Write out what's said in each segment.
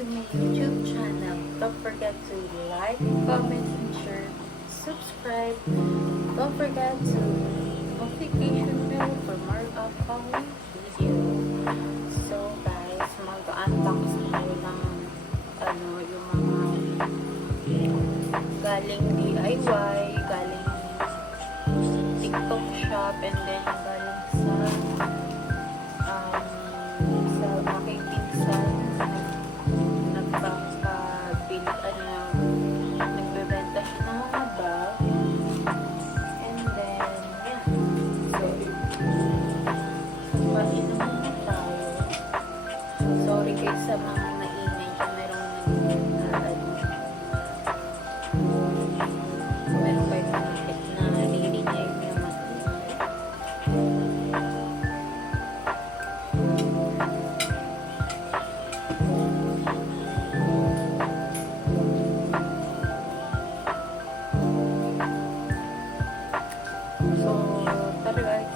to my YouTube channel. Don't forget to like, comment, and share. Subscribe. Don't forget to notification bell for more upcoming video. So guys, mag-unbox tayo ng yung mga galing DIY, galing TikTok shop, and then galing sa aking pinsan nagbebenta siya ng mga bag, and then so painom muna tayo. Sorry guys sa mga naingay kung meron kayo nakakit na narinig yung mga so, tara guys.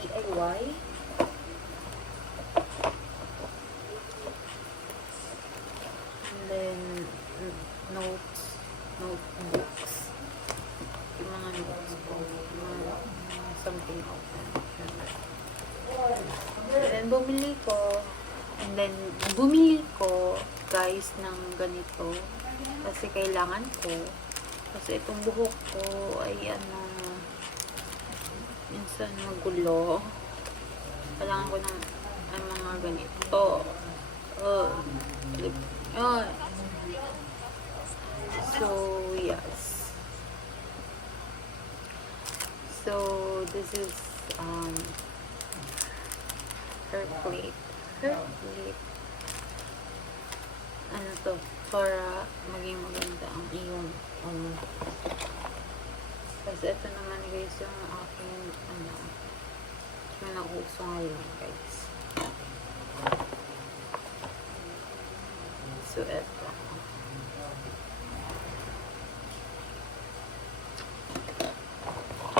DIY. And then notebooks. Yung mga notes ko, something open. And then bumili ko guys ng ganito kasi kailangan ko, kasi itong buhok ko ay minsan magulo. Kailangan ko ng mga ganito. So, yes. So, this is her plate. Ano to? Para maging maganda ang iyong kasi ito naman guys yung aking yung nauso ngayon, guys. So, eto.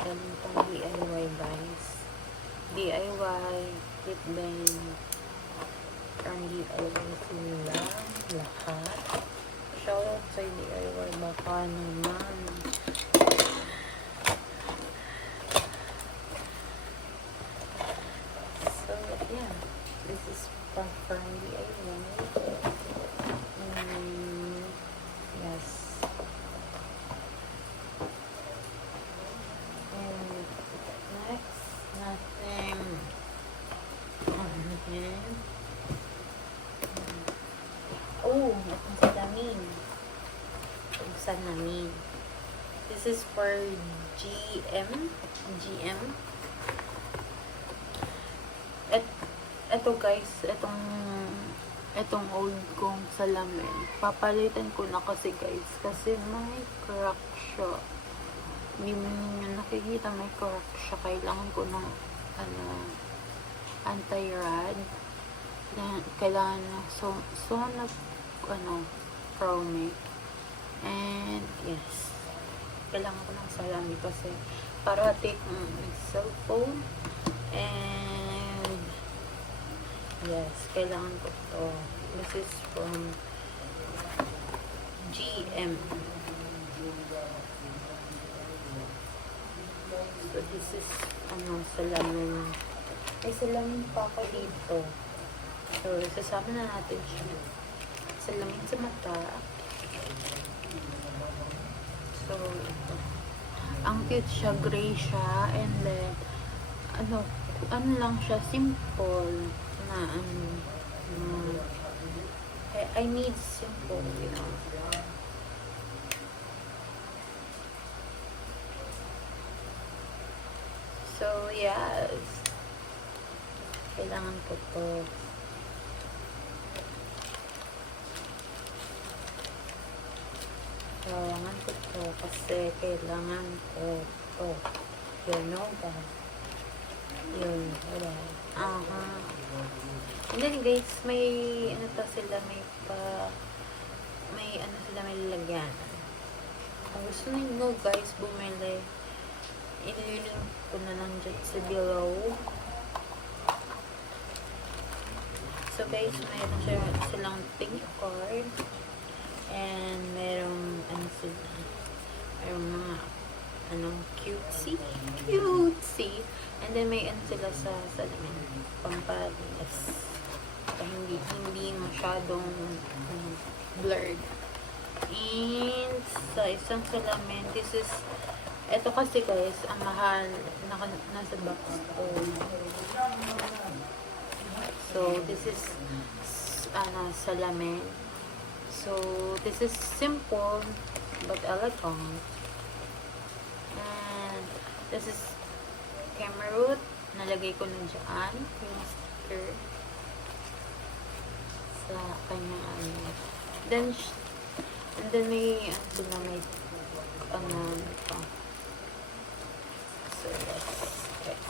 Ganitong DIY, guys. DIY, clip band, ang DIY sila lahat. Shoutout sa DIY, baka naman. So, yeah. This is from DIY. Yes. And next, nothing. Oh, itong salamin. Buksan namin. This is for GM. Eto guys, etong old kong salamin. Papalitan ko na kasi guys, kasi may crack siya. Hindi mo nyo nakikita, may crack siya. Kailangan ko ng anti-rad. Kailangan na so chromate. And yes, kailangan ko ng salamin kasi para take my cellphone. And yes, kailangan ko to. This is from GM. So this is salamin. May salamin pa ako dito. So, sasama na natin siya. Salamin sa mata. So, ito. Ang cute siya, gray siya. And then, ano lang siya, simple na I need simple, you know. So, yes. Kailangan ko to. Kailangan ko to kasi kailangan ko to. You know that. Yun. Wala. And then guys, may sila, may lalagyan. Kung gusto nyo guys bumili, ililink ko na lang dyan sa below. So guys, mayroon silang pink card. And merong mga cutesy. And then may sila sa salamin, pampalinis. Hindi masyadong blurred. And sa isang salamin, ito kasi guys, ang mahal, nasa box ko. So this is salamin. So, this is simple but elegant. And this is camera root. Nalagay ko na dyan yung sticker sa kanyang and then may ito. So, yes.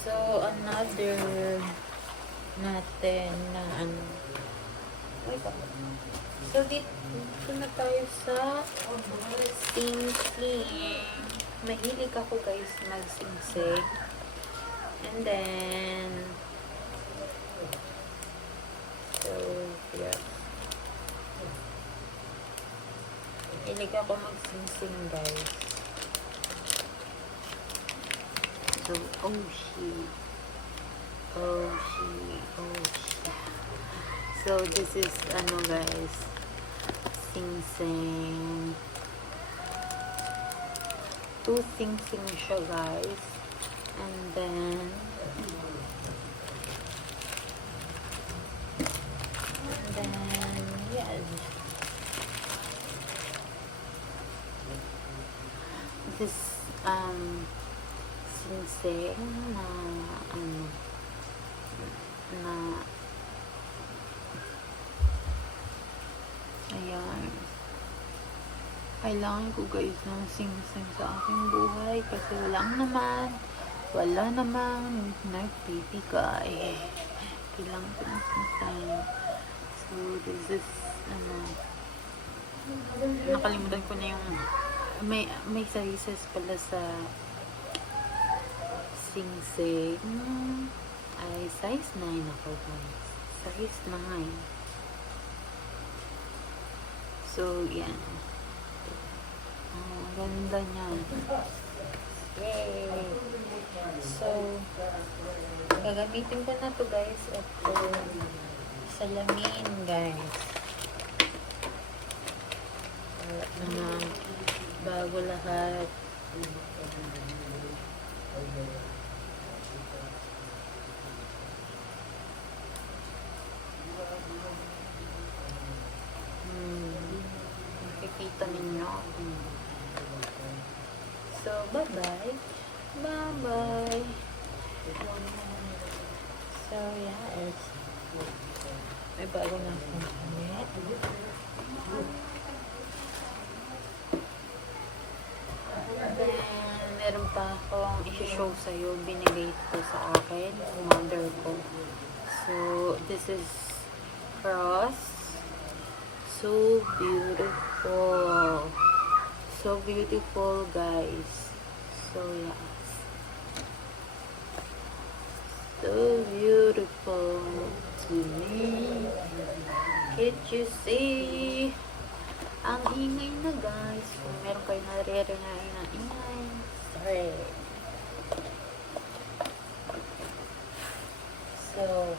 So, another natin na So, dito na tayo sa sing-sing. Mahilig ako guys mag-sing-sing. And then, so, yeah. Mahilig ako mag-sing-sing guys. So, oh shit. So, this is, guys, sing-sing. 2 sing-sing siya, guys. And then, yes. This, sing-sing na ayan, kailangan ko guys ng sing-sing sa aking buhay kasi walang naman Wala namang nagbibigay. Kailangan ko ng consent. So, this is, nakalimutan ko na yung, may sizes pala sa Sing Sing. Ay, size 9 ako, guys. Size 9. So, yan. Ang ganda niya. Yay! So, gagamitin ko na to, guys. Ito, salamin, guys. Naman, bago lahat. Nakikita ninyo. So, bye-bye. Bye-bye. So, yes. May bago na akong damit. Then, meron pa akong i-show sa'yo. Binigay ito sa akin. Mother ko. So, this is cross. So beautiful. So beautiful, guys. So, yes. So beautiful to me. Can't you see? Ang ingay na, guys. Kung meron kayo naririnig na ingay, sorry. So,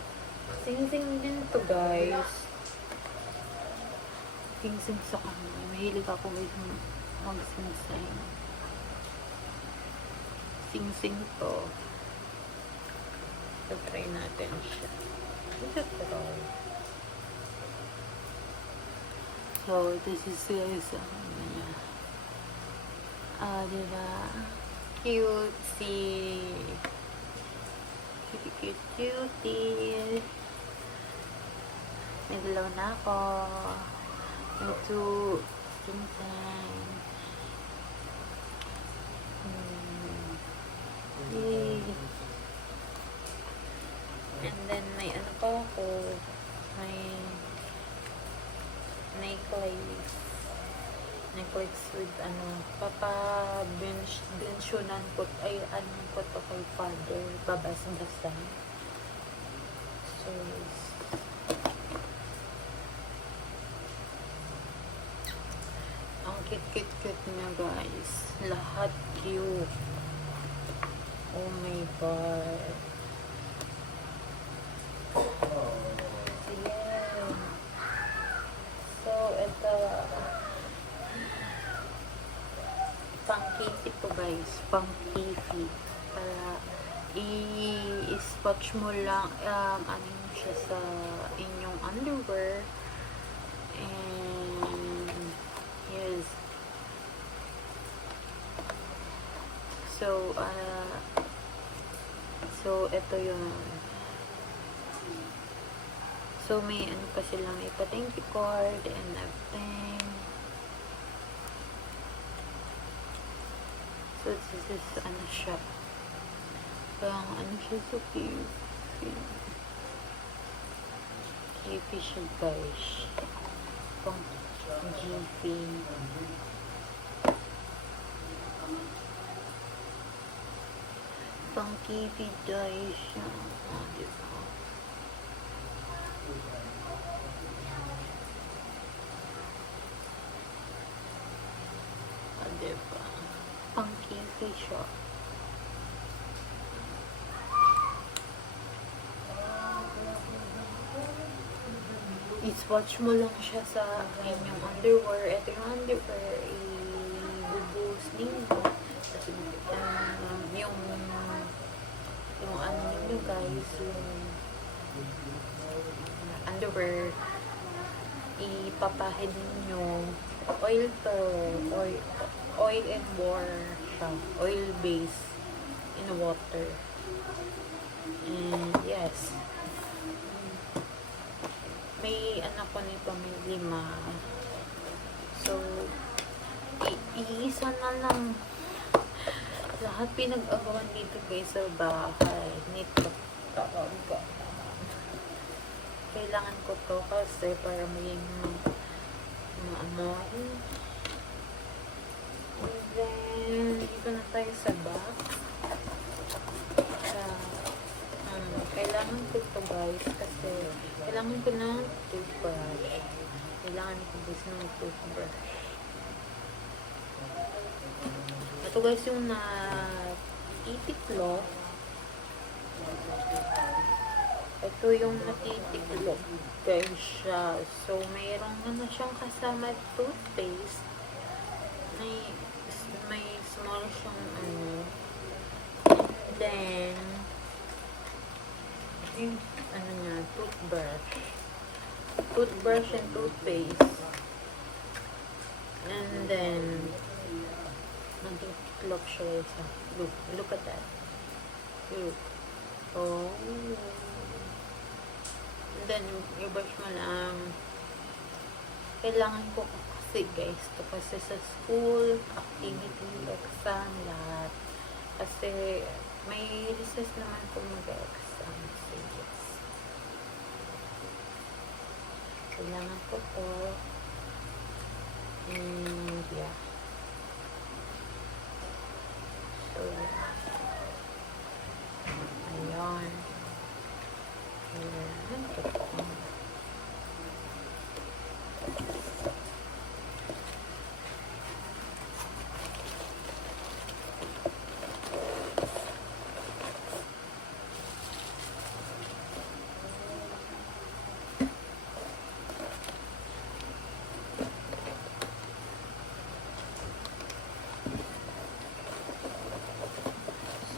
sing-sing din to, guys. Sing-sing sa kanya. Mahilig ako mag-sing-sing. Sing-sing to. So, try natin siya. Ito to. So, this is diba? Cutesy. Cutie. May dalaw na ako. Ito, sing-sing. Yay. And then, may ano pa ako. May necklace with bensyonan ko, ay ko to kay father, babas-basan. So, ang cute niya, guys. Lahat cute. Oh my god. So, ito, pang-kitty to, guys. Pang-kitty. Para i-spatch mo lang, siya sa inyong underwear. And, yes. So, ito yun. So, may pa silang ipa-thank you card and everything. So, this is, siya. Parang, siya so cute. Cute siya, guys. Pang GP. Pang GP, guys. Diba? Diba? Pang-kifi siya. I-swatch mo lang siya sa inyong underwear. Ito yung underwear, i-bubos ninyo. Tapos, yung ninyo, guys, yung underwear, ipapahid ninyo. Oil to, oil and water siya. Oil base in water. And yes, may anak ko nito, may 5. So, iisa na lang. Lahat pinag-agawan dito guys sa bahay. Nito talaga. Kailangan ko to kasi para maging maamoy. And then, dito na tayo sa box. Kailangan ko to guys kasi kailangan ko ng toothbrush. Kailangan ko guys ng toothbrush. Ito guys yung natitiklop. Ito yung natitiklop guys siya. So, mayroong ano siyang kasama toothpaste. May small siyang ano. And then, yung ano niya, toothbrush and toothpaste. And then, nag-clock siya sa look at that. Look. Oh. And then, i-brush mo lang. Kailangan ko kasi guys, to kasi sa school, activity, exam, lahat. Kasi, may recess naman kung mag-exam. So, yes. Kailangan ko to. And, yeah. So, ayan. Ayan.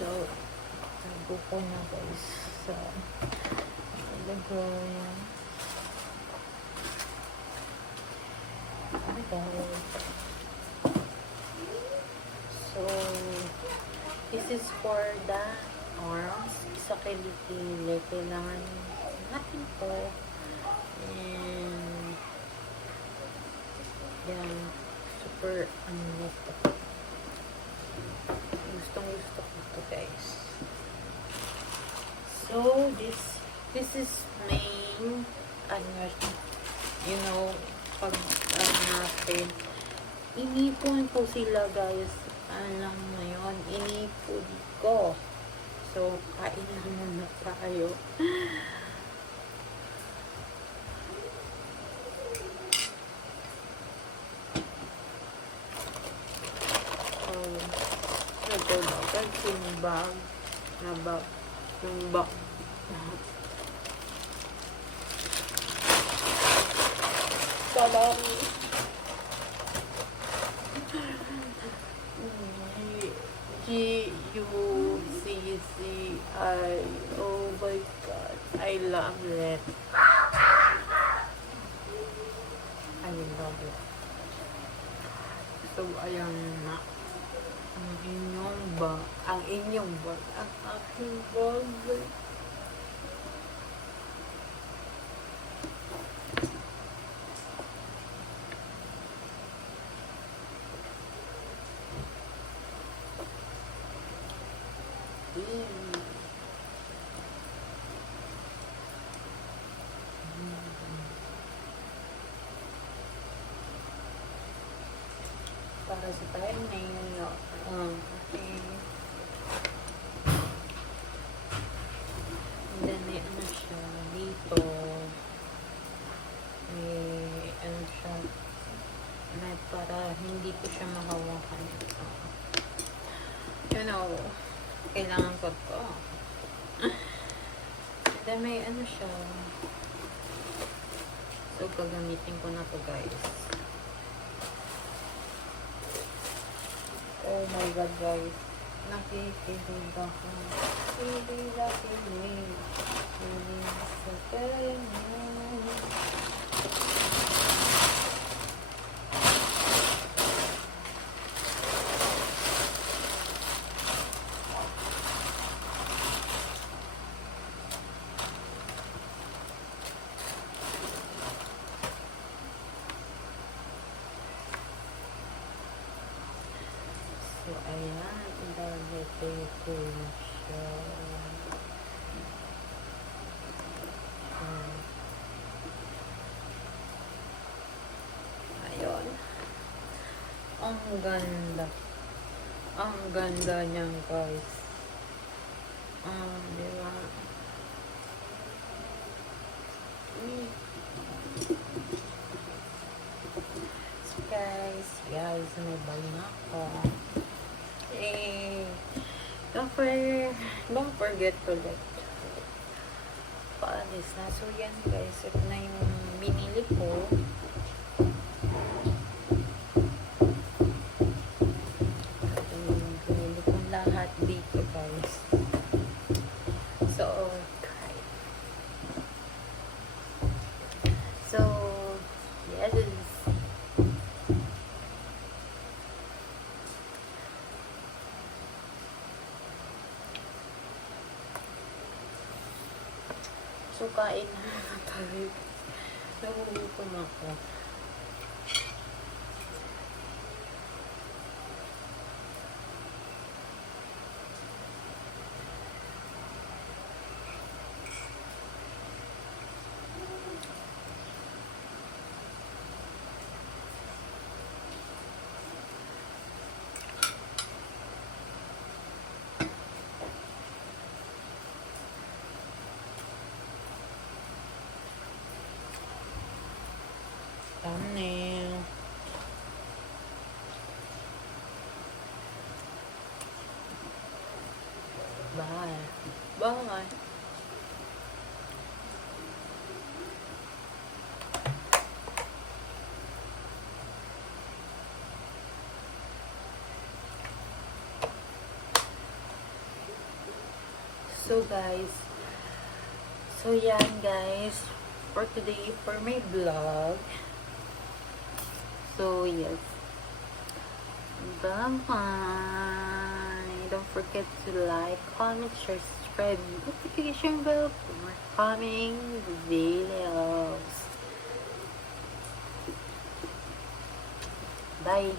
So, tago ko na guys sa lagayan. Okay. So, this is for the arms. Sa kilikili. Kailangan natin to. And, yan. Super, gustong gusto ko ito guys. So this is main you know, pag natin inipon ko sila guys, alam mo yun, inipon ko. So kain na muna tayo. Ito dapat yung bag salam G-U-C-C-I. Oh my god, I love it. I love it. So ayan na ang inyong bag, ang aking bag. Para sa tayo na yun, okay. And then may ano siya dito, may ano siya, may para hindi ko siya mahawakan. You know, kailangan ko to. And then may ano siya, so gagamitin ko na to guys. Oh my god guys, nakikinig ako. Hindi nakikinig. Hindi sa kanya. So, ayan. Lalagay ko na siya. Hmm. Ayun. Ang ganda. Ang ganda niyan, guys. Di ba? So, guys, may bali na ako. Don't forget to like paalis na. So, yan, guys. Ito na yung binili ko. Lahat dito, guys. So, yes. So, kain na tayo. Nagugutom ako. Thumbnail. Bye. Bye. So yan, guys, for today, for my vlog. So yes, bye bye. Don't forget to like, comment, share, subscribe, notification bell for more coming videos. Bye.